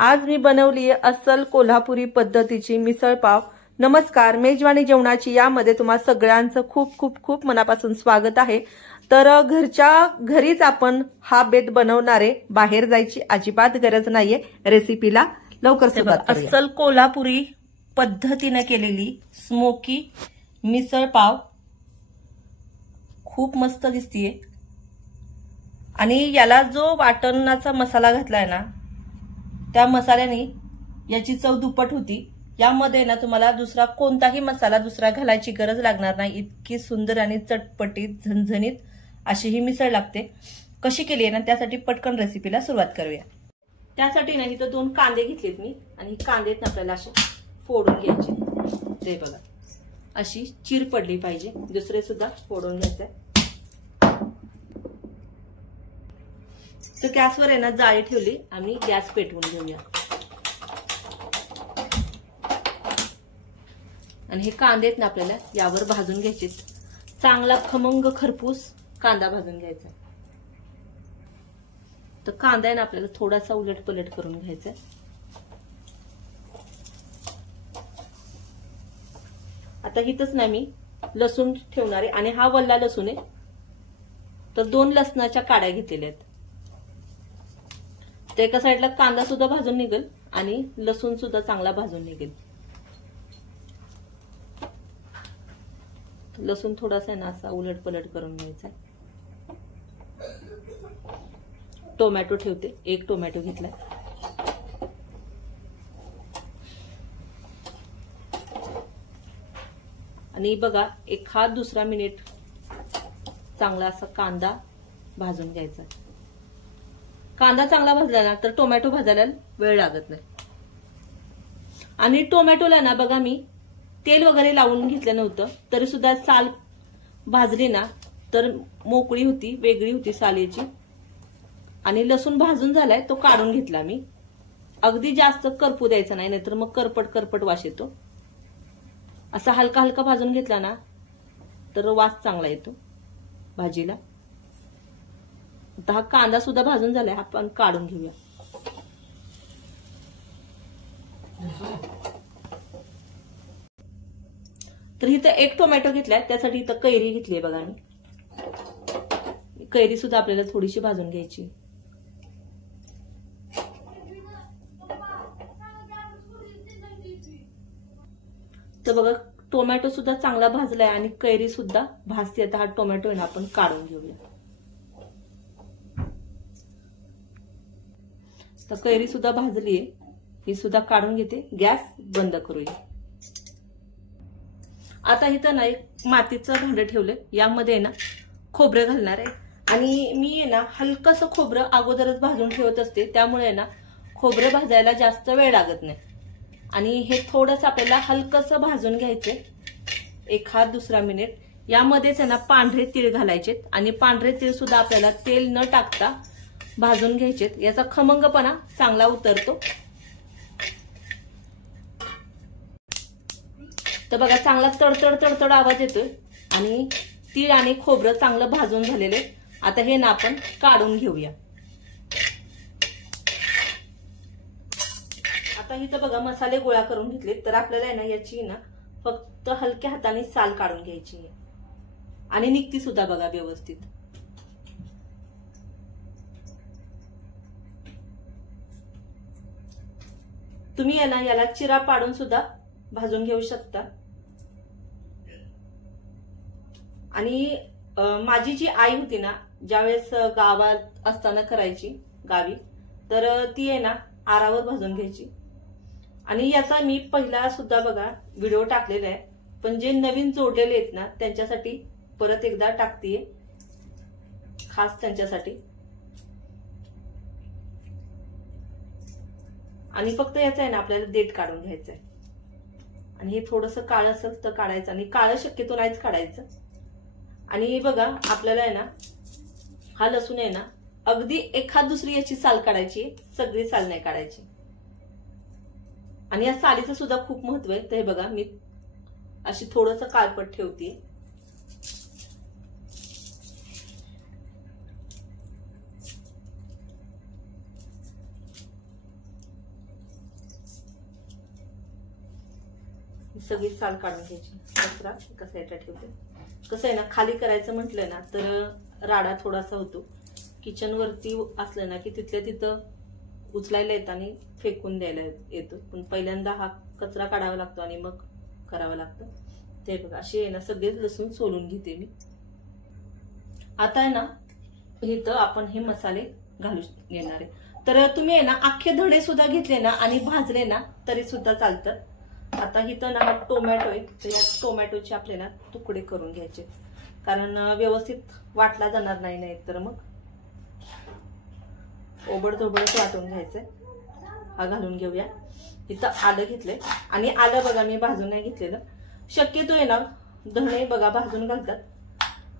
आज मी बनवली आहे अस्सल कोल्हापुरी पद्धतीची मिसळ पाव। नमस्कार, मेजवानी जेवणाची यामध्ये तुम्हा सगळ्यांचं खूप खूप खूप मनापासून स्वागत आहे। तर घरच्या घरीच आपण हा बेत बनवणार आहे, बाहेर जायची अजिबात गरज नाहीये। रेसिपीला लवकर सुरुवात करूया। अस्सल कोल्हापुरी पद्धतीने केलेली स्मोकी मिसळ पाव खूप मस्त दिसतीये आणि याला जो वाटणाचा मसाला घातलाय ना, त्या मसाल्याने याची चव दुप्पट होती। यामध्ये ना तुम्हाला दुसरा कोणताही मसाला दुसरा घालायची गरज लागणार नाही। इतकी सुंदर आणि चटपटीत झणझणीत अशी ही मिसळ लागते। कशी केली आहे ना, त्यासाठी पटकन रेसिपीला सुरुवात करूया। त्यासाठी ना इथं 2 कांदे घेतलेत मी आणि कांदेत आपल्याला असे फोडून घ्यायचे। ते बघा अशी चीर पडली पाहिजे, दुसरे सुद्धा फोडून घ्यायचे। तर गॅसवर आहे ना जाळी ठेवली, आम्ही गॅस पेटवून घेऊया। आणि हे कांदेत ना आपल्याला यावर भाजून घ्यायचे। चांगला खमंग खरपूस कांदा भाजून घ्यायचा। तर कांदा आहे ना आपल्याला थोडासा उलट पलट करून घ्यायचा। आता इथंच ना मी लसूण ठेवणार आहे आणि हा वल्ला लसूण आहे। तर 2 लसणाच्या काड्या घेतलेल्या आहेत। तर एका साईडला कांदा सुद्धा भाजून निघेल आणि लसूण सुद्धा चांगला भाजून निघेल। लसूण थोडासा ना असा उलट पलट करून घ्यायचा। टोमॅटो ठेवते, 1 टोमॅटो घेतलाय। आणि बघा 1-2 मिनिट चांगला असा कांदा भाजून घ्यायचा। कांदा चांगला भाजला ना तर टोमॅटो भाजायला वेळ लागत नाही। आणि टोमॅटोला ना बघा मी तेल वगैरे लावून घेतलं नव्हतं, तरी सुद्धा साल भाजली ना तर मोकळी होती, वेगळी होती साल याची। आणि लसूण भाजून झालाय तो काढून घेतला मी। अगदी जास्त करपू द्यायचा नाही, नाहीतर मग करपट करपट वास येतो। असा हलका हलका भाजून घेतला ना तर वास चांगला येतो भाजीला। आता हा कांदा सुद्धा भाजून झालाय, आपण काढून घेऊया। तर इथं 1 टोमॅटो घेतलाय, त्यासाठी इथं कैरी घेतलीये बघा मी। कैरी सुद्धा आपल्याला थोडीशी भाजून घ्यायची। तर बघा टोमॅटो सुद्धा चांगला भाजलाय आणि कैरी सुद्धा भाजते। आता हा टोमॅटो आहे ना आपण काढून घेऊया। तर कैरी सुद्धा भाजलीये, ही सुद्धा काढून घेते। गॅस बंद करूया। आता इथं ना एक मातीचं भांडं ठेवलंय, यामध्ये ना खोबरं घालणार आहे। आणि मी ना हलकसं खोबरं अगोदरच भाजून ठेवत असते, त्यामुळे ना खोबरं भाजायला जास्त वेळ लागत नाही। आणि हे थोडंसं आपल्याला हलकसं भाजून घ्यायचंय, 1-2 मिनिट। यामध्येच ना पांढरे तीळ घालायचे आणि पांढरे तीळ सुद्धा आपल्याला तेल न टाकता भाजून घ्यायचेत, याचा खमंगपणा चांगला उतरतो। तर बघा चांगला तडतड तडतड आवाज येतोय आणि तीळ आणि खोबरं चांगलं भाजून झालेले। आता हे ना आपण काढून घेऊया। आता इथं बघा मसाले गोळा करून घेतले। तर आपल्याला ना याची ना फक्त हलक्या हाताने साल काढून घ्यायची आहे आणि निघती सुद्धा बघा व्यवस्थित। तुम्ही याला चिरा पाडून सुद्धा भाजून घेऊ शकता। आणि माझी जी आई होती ना, ज्यावेळेस गावात असताना करायची गावी, तर ती आहे ना आरावर भाजून घ्यायची। आणि याचा मी पहिला सुद्धा बघा व्हिडिओ टाकलेला आहे, पण जे नवीन जोडलेले आहेत ना त्यांच्यासाठी परत एकदा टाकतीये, खास त्यांच्यासाठी। आणि फक्त याचा आहे ना आपल्याला देठ काढून घ्यायचंय। आणि हे थोडंसं काळं असेल तर काढायचं, आणि काळं शक्यतो नाहीच काढायचं। आणि बघा आपल्याला आहे ना हा लसूण आहे ना अगदी 1-2 याची साल काढायची, सगळी साल नाही काढायची। आणि या सालीचं सुद्धा खूप महत्व आहे। तर हे बघा मी अशी थोडंसं काळपट ठेवते। सगळी साल काढून घ्यायची. कचरा एका साईडला ठेवते. कसं आहे ना, खाली करायचं म्हटलं ना तर राडा थोडासा होतो. किचन वरती असलं ना की तिथल्या तिथं उचलायला येतं आणि फेकून द्यायला येतं. पण पहिल्यांदा हा कचरा काढावा लागतो आणि मग करावं लागतं. ते बघा अशी आहे ना सगळेच लसूण सोलून घेते मी. आता आहे ना इथं आपण हे मसाले घालू घेणार आहे. तर तुम्ही आहे ना अख्खे धणे सुद्धा घेतले ना आणि भाजले ना तरी सुद्धा चालतं. आता इथं ना हा टोमॅटो आहे, तर या टोमॅटोचे आपल्याला तुकडे करून घ्यायचे, कारण व्यवस्थित वाटला जाणार नाही तर मग ओबडधोबडच वाटून घ्यायचंय. हा घालून घेऊया. इथं आलं घेतलंय आणि आलं बघा मी भाजून नाही घेतलेलं. शक्यतो आहे ना धणे बघा भाजून घालतात,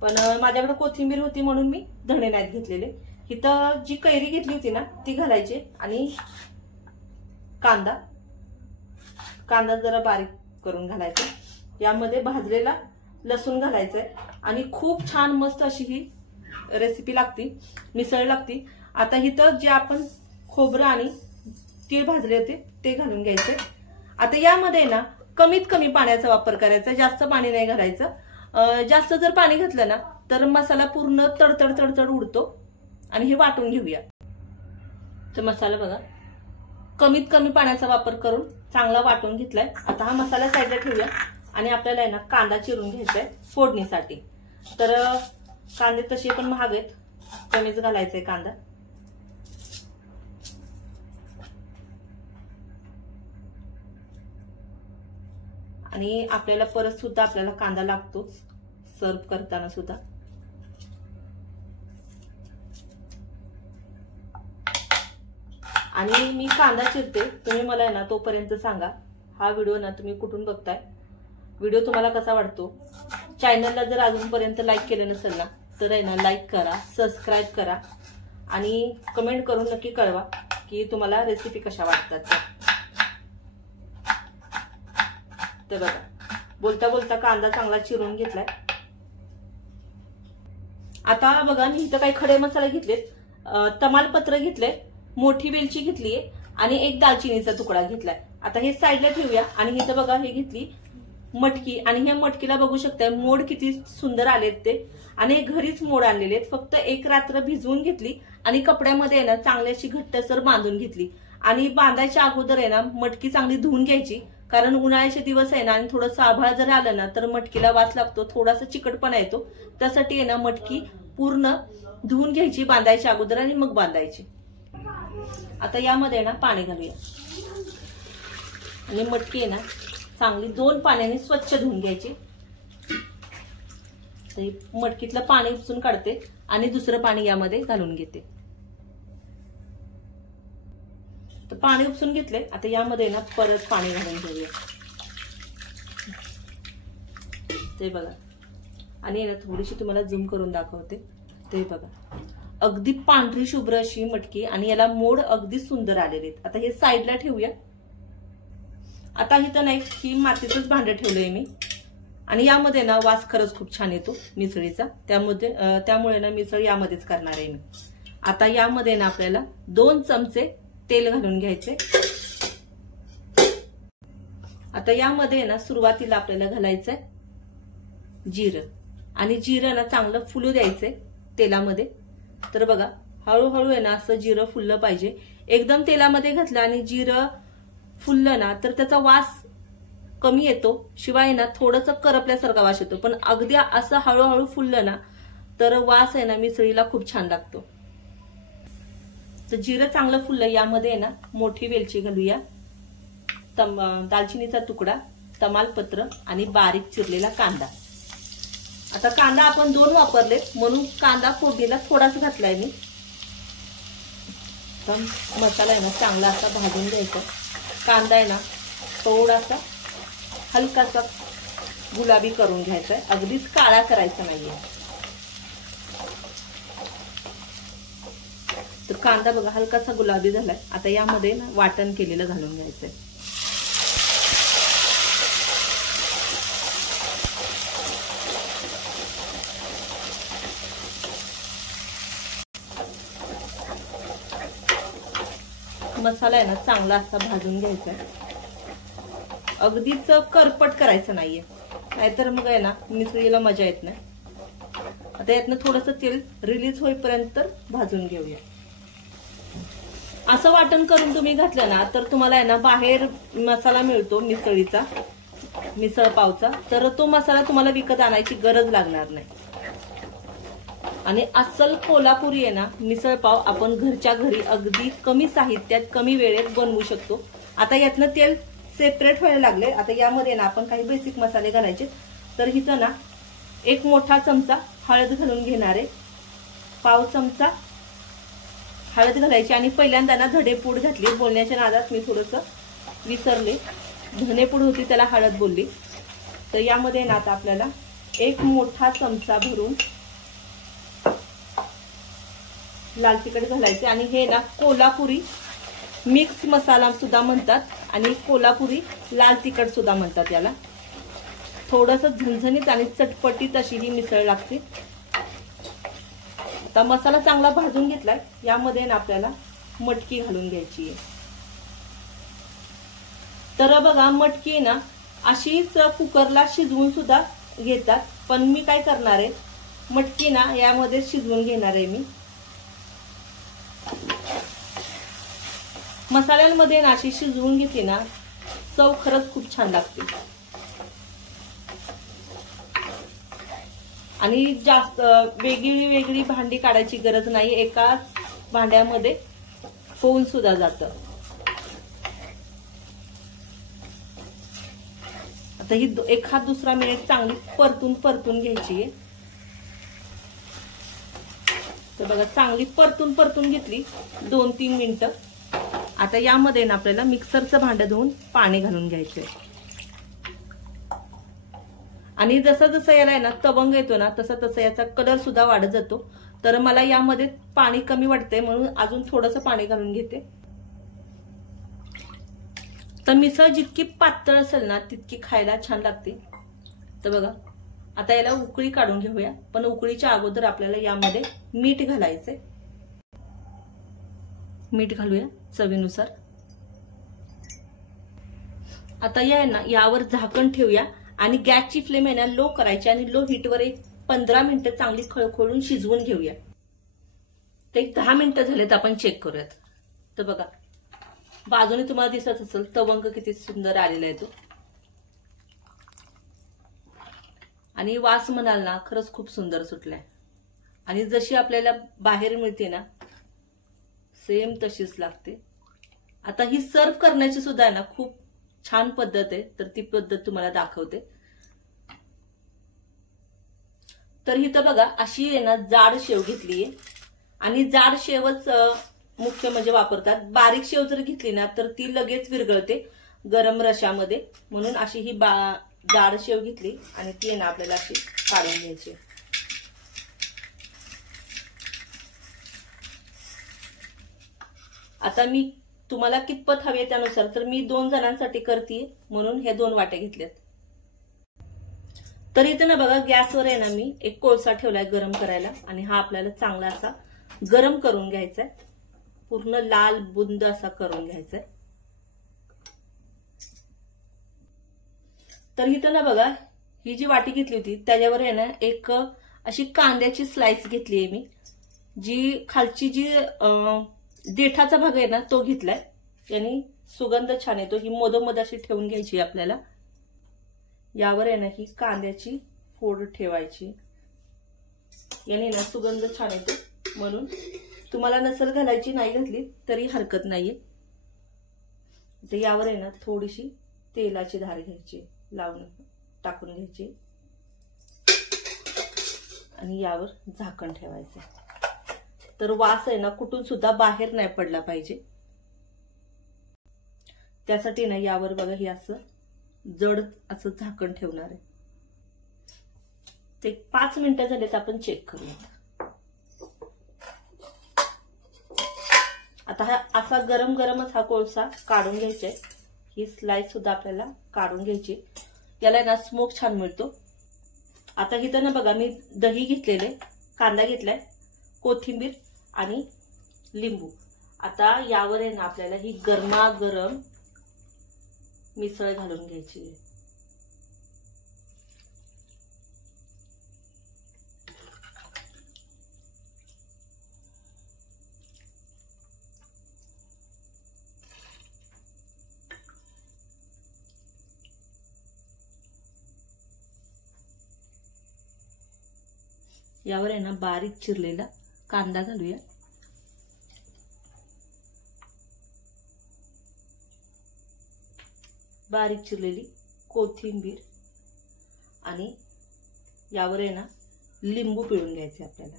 पण माझ्याकडे कोथिंबीर होती म्हणून मी धणे नाहीत घेतलेले. इथं जी कैरी घेतली होती ना ती घालायची आणि कांदा जरा बारीक करून घालायचा. यामध्ये भाजलेला लसूण घालायचंय आणि खूप छान मस्त अशी ही रेसिपी लागती, मिसळ लागती. आता इथं जे आपण खोबरं आणि तीळ भाजले होते ते घालून घ्यायचे. आता यामध्ये ना कमीत कमी पाण्याचा वापर करायचा, जास्त पाणी नाही घालायचं. जास्त जर पाणी घातलं ना तर मसाला पूर्ण तडतड तडतड उडतो. आणि हे वाटून घेऊया. तर मसाला बघा कमीत कमी पाण्याचा वापर करून चांगला वाटून घेतलाय. आता हा मसाला साईडला ठेवूया आणि आपल्याला आहे ना कांदा चिरून घ्यायचा आहे फोडणीसाठी. तर कांदे तसे पण महाग आहेत, कमीच घालायचंय कांदा. आणि आपल्याला परत सुद्धा आपल्याला कांदा लागतोच सर्व करताना सुद्धा. आणि मी कांदा चिरते, तुम्ही मला ना तोपर्यंत सांगा हा व्हिडिओ ना तुम्ही कुठून बघताय, व्हिडिओ तुम्हाला कसा वाटतो. चॅनलला जर अजूनपर्यंत लाईक केलं नसेल ना तर आहे ना लाईक करा, सबस्क्राईब करा आणि कमेंट करून नक्की कळवा की तुम्हाला रेसिपी कशा वाटतात. तर बघा बोलता बोलता कांदा चांगला चिरून घेतलाय. आता बघा मी इथं काही खडे मसाले घेतलेत. तमालपत्र घेतले, मोठी वेलची घेतलीये आणि एक दालचिनीचा तुकडा घेतलाय. आता हे साईडला ठेवूया. आणि इथं बघा हे घेतली मटकी आणि हे मटकीला बघू शकताय मोड किती सुंदर आलेत ते. आणि घरीच मोड आणलेले आहेत. फक्त एक रात्र भिजवून घेतली आणि कपड्यामध्ये आहे ना चांगल्याशी घट्टसर बांधून घेतली. आणि बांधायच्या अगोदर आहे ना मटकी चांगली धुवून घ्यायची, कारण उन्हाळ्याचे दिवस आहे ना आणि थोडंसं आभाळ जर आलं ना तर मटकीला वास लागतो, थोडासा चिकटपणा येतो. त्यासाठी आहे ना मटकी पूर्ण धुवून घ्यायची बांधायच्या अगोदर आणि मग बांधायची. आता यामध्ये ना पाणी घालूया आणि मटकी आहे ना चांगली 2 पाण्याने स्वच्छ धुवून घ्यायची. मटकीतलं पाणी उपसून काढते आणि दुसरं पाणी यामध्ये घालून घेते. तर पाणी उपसून घेतले. आता यामध्ये ना परत पाणी घालून घेऊया. ते बघा आणि ना थोडीशी तुम्हाला झूम करून दाखवते. ते बघा अगदी पांढरी शुभ्र अशी मटकी आणि याला मोड अगदी सुंदर आलेले आहेत. आता हे साईडला ठेवूया. आता इथं नाही की मातीचंच भांडं ठेवलंय मी आणि यामध्ये ना वास खरंच खूप छान येतो मिसळीचा. त्यामुळे ना मिसळ यामध्येच करणार आहे मी. आता यामध्ये ना आपल्याला 2 चमचे तेल घालून घ्यायचे. आता यामध्ये ना सुरुवातीला आपल्याला घालायचंय जिरं आणि जिरं ना चांगलं फुलू द्यायचंय तेलामध्ये. तर बघा हळूहळू आहे ना असं जिरं फुललं पाहिजे. एकदम तेलामध्ये घातलं आणि जिरं फुललं ना तर त्याचा वास कमी येतो, शिवाय ना थोडंसं करपल्यासारखा वास येतो. पण अगदी असं हळूहळू फुललं ना तर वास आहे ना मिसळीला खूप छान लागतो. तर जिरं चांगलं फुललं. यामध्ये आहे ना मोठी वेलची घालूया, दालचिनीचा तुकडा, तमालपत्र आणि बारीक चिरलेला कांदा. आता कांदा आपण 2 वापरले म्हणून कांदा फोडणीला थोडाच घातलाय मी. तर मसाला आहे ना चांगला असा भाजून घ्यायचा. कांदा आहे ना थोडासा हलकासा गुलाबी करून घ्यायचा, अगदीच काळा करायचा नाहीये. तर कांदा बघा हलकासा गुलाबी झालाय. आता यामध्ये ना वाटण केलेलं घालून घ्यायचंय. मसाला आहे ना चांगला असा भाजून घ्यायचा. अगदीच करपट करायचं नाहीये, नाहीतर मग आहे ना मिसळीला मजा येत नाही. आता यातनं थोडंसं तेल रिलीज होईपर्यंत भाजून घेऊया. असं वाटण करून तुम्ही घातलं ना तर तुम्हाला आहे ना बाहेर मसाला मिळतो मिसळीचा, मिसळ पावचा, तर तो मसाला तुम्हाला विकत आणायची गरज लागणार नाही. आणि अस्सल कोल्हापुरी आहे ना मिसळ पाव आपण घरच्या घरी अगदी कमी साहित्यात कमी वेळेत बनवू शकतो. आता यातनं तेल सेपरेट व्हायला लागले. आता यामध्ये ना आपण काही बेसिक मसाले घालायचे. तर इथं ना 1 मोठा चमचा हळद घालून घेणार आहे, पाव चमचा हळद घालायची. आणि पहिल्यांदा ना धडेपूड घातली, बोलण्याच्या नादात मी थोडंसं विसरले, धनेपूड होती त्याला हळद बोलली. तर यामध्ये ना आता आपल्याला 1 मोठा चमचा भरून लाल तिखट घालायचे. आणि हे ना कोल्हापुरी मिक्स मसाला सुद्धा म्हणतात आणि कोल्हापुरी लाल तिखट सुद्धा म्हणतात याला. थोडंसं झणझणीत आणि चटपटीत अशी ही मिसळ लागते. आता मसाला चांगला भाजून घेतलाय. यामध्ये ना आपल्याला मटकी घालून घ्यायची आहे. तर बघा मटकी ना अशीच कुकरला शिजवून सुद्धा घेतात, पण मी काय करणार आहे, मटकी ना यामध्ये शिजवून घेणार आहे मी. मसाल्यांमध्ये ना अशी शिजवून घेतली ना चव खरंच खूप छान लागते. आणि जास्त वेगळी वेगळी भांडी काढायची गरज नाही, एकाच भांड्यामध्ये होऊन सुद्धा जातं. आता ही 1-2 मिनिट चांगली परतून घ्यायची आहे. तर बघा चांगली परतून घेतली 2-3 मिनिटं. आता यामध्ये ना आपल्याला मिक्सरचं भांडं धुवून पाणी घालून घ्यायचंय. आणि जसं याला आहे ना तवंग येतो ना तसं याचा कलर सुद्धा वाढत जातो. तर मला यामध्ये पाणी कमी वाटतंय म्हणून अजून थोडंसं पाणी घालून घेते. तर मिसळ जितकी पातळ असेल ना तितकी खायला छान लागते. तर बघा आता याला उकळी काढून घेऊया, पण उकळीच्या अगोदर आपल्याला यामध्ये मीठ घालायचंय. मीठ घालूया चवीनुसार. आता यावर झाकण ठेवूया आणि गॅसची फ्लेम आहे ना लो करायची आणि लो हीटवर 15 मिनिटं चांगली खळखळून शिजवून घेऊया. ते 10 मिनिटं झालेत, आपण चेक करूयात. तर बघा बाजूने तुम्हाला दिसत असेल तवंग किती सुंदर आलेला आहे तो. आणि वास म्हणाल ना खरंच खूप सुंदर सुटलाय. आणि जशी आपल्याला बाहेर मिळते ना सेम तशीच लागते. आता ही सर्व करण्याची सुद्धा ना खूप छान पद्धत आहे, तर ती पद्धत तुम्हाला दाखवते. तर इथं बघा अशी आहे ना जाड शेव घेतलीये आणि जाड शेवच मुख्य म्हणजे वापरतात. बारीक शेव जर घेतली ना तर ती लगेच विरघळते गरम रशामध्ये, म्हणून अशी ही जाड शेव घेतली आणि ती आहे ना आपल्याला अशी काढून घ्यायची. आता मी तुम्हाला कितपत हवे त्यानुसार, तर मी 2 जणांसाठी करते म्हणून हे 2 वाट्या घेतल्यात. तर इथे ना बघा गॅसवर आहे ना मी एक कोळसा ठेवलाय गरम करायला आणि हा आपल्याला चांगला असा गरम करून घ्यायचा आहे. पूर्ण लाल बुंद असा करून घ्यायचा आहे. तर इथं ना बघा ही जी वाटी घेतली होती त्याच्यावर आहे ना एक अशी कांद्याची स्लाइस घेतली आहे मी. जी खालची जी देठाचा भाग आहे ना तो घेतलाय, यानी सुगंध छान येतो. ही मधोमध अशी ठेवून घ्यायची आपल्याला. यावर आहे ना ही कांद्याची फोड ठेवायची, याने ना सुगंध छान येतो. म्हणून तुम्हाला नसल घालायची नाही घातली तरी हरकत नाहीये. तर यावर आहे ना थोडीशी तेलाची धार घ्यायची, लावून टाकून घ्यायची आणि यावर झाकण ठेवायचं. तर वास आहे ना कुठून सुद्धा बाहेर नाही पडला पाहिजे. त्यासाठी ना यावर बघा हे असं जड असं झाकण ठेवणार आहे. ते 5 मिनिटं झालेत, आपण चेक करूया. आता हा असा गरम गरमच हा कोळसा काढून घ्यायचा आहे. ही स्लाइस सुद्धा आपल्याला काढून घ्यायची. याला ना स्मोक छान मिळतो. आता इथं ना बघा मी दही घेतलेले, कांदा घेतलाय, कोथिंबीर आणि लिंबू. आता यावर आहे ना आपल्याला ही गरमागरम मिसळ घालून घ्यायची. यावर आहे ना बारीक चिरलेला कांदा घालूया. बारीक चिरलेली कोथिंबीर आणि यावर आहे ना लिंबू पिळून घ्यायचे आपल्याला.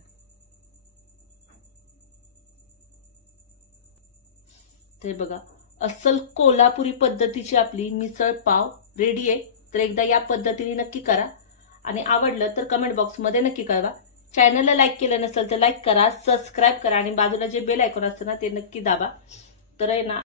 ते बघा अस्सल कोल्हापुरी पद्धतीची आपली मिसळ पाव रेडी आहे. तर एकदा या पद्धतीने नक्की करा आणि आवडलं तर कमेंट बॉक्स मध्ये नक्की कळवा. चॅनलला लाईक केलं नसेल तर लाईक करा, सबस्क्राईब करा आणि बाजूला जे बेल आयकॉन असतं ना ते नक्की दाबा. तर आहे ना